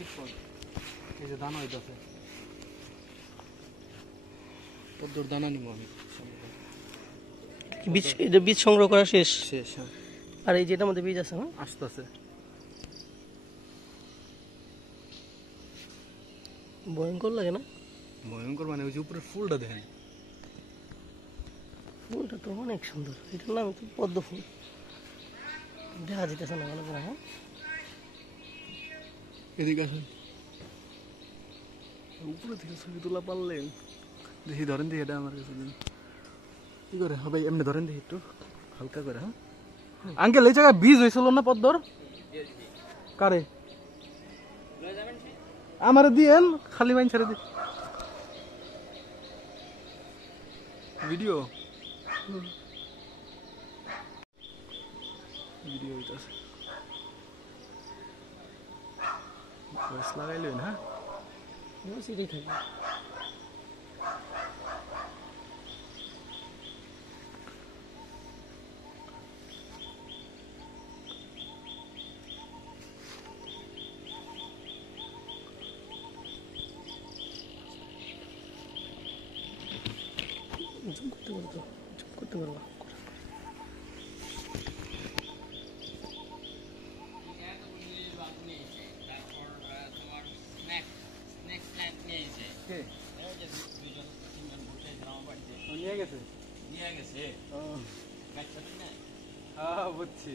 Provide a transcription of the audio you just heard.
এই যে দানা হইতাছে পদ্মর দানা নিব আমি বীজ এটা বীজ সংগ্রহ করা শেষ শেষ হ্যাঁ আর এই যেটার মধ্যে বীজ আছে হ্যাঁ আসতেছে ভয়ঙ্কর লাগে না ভয়ঙ্কর মানে ওই যে উপরে ফুলটা দেখেন ফুলটা তো অনেক সুন্দর এটার নাম তো পদ্ম ফুল দেখা যেতেছে না ভালো করে হ্যাঁ এদিকে আসুন উপরে থেকে ছবি তোলা পারলেন দেখি ধরেন দেখি এটা আমার কাছে দিন কি করে হবে এমনি ধরেন দেখি একটু হালকা করে হ্যাঁ আঙ্কেল এই জায়গায় বীজ হয়েছিল না পদ্মর কারে আমার দিয়েন খালি মাইন ছেড়ে দি ভিডিও ভিডিও হইতাছে ভয়েস লাগাইলেন হ্যাঁ সেটাই থাকবে জুম করতে পারতো জুম করতে পারবা নিয়ে গেছে হ্যাঁ বুঝছি